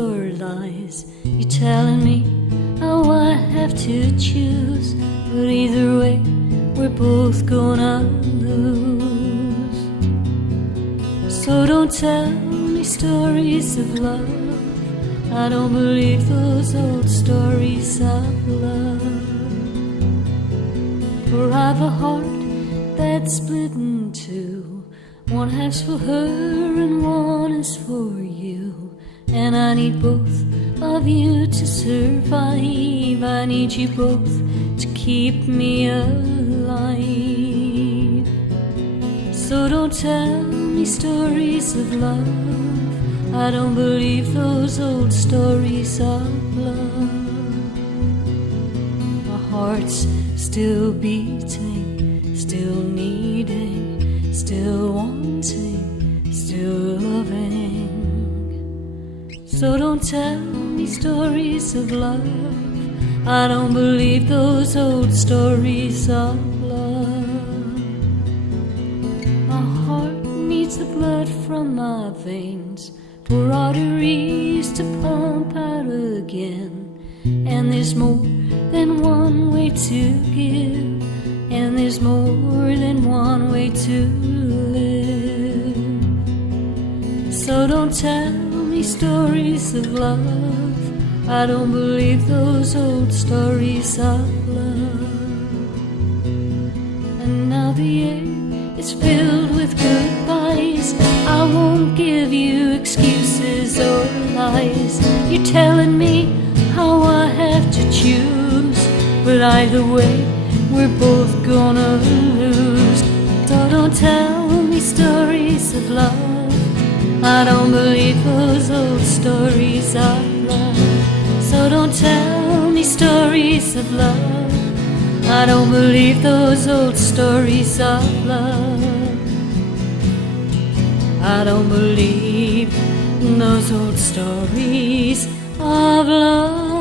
or lies. You're telling me how I have to choose, but either way we're both gonna lose. So don't tell me stories of love, I don't believe those old stories of love. For I've a heart that's split in two, one half's for her and one is for you. And I need both of you to survive, I need you both to keep me alive. So don't tell me stories of love, I don't believe those old stories of love. My heart's still beating, still needing, still wanting, still loving. So don't tell me stories of love, I don't believe those old stories of love. My heart needs the blood from my veins for arteries to pump out again. And there's more than one way to give, and there's more than one way to live. So don't tell me stories of love, I don't believe those old stories of love. And now the air is filled with goodbyes, I won't give you excuses or lies. You're telling me how I have to choose, but either way we're both gonna lose. So don't tell me stories of love, I don't believe those old stories of love. So don't tell me stories of love, I don't believe those old stories of love. I don't believe those old stories of love.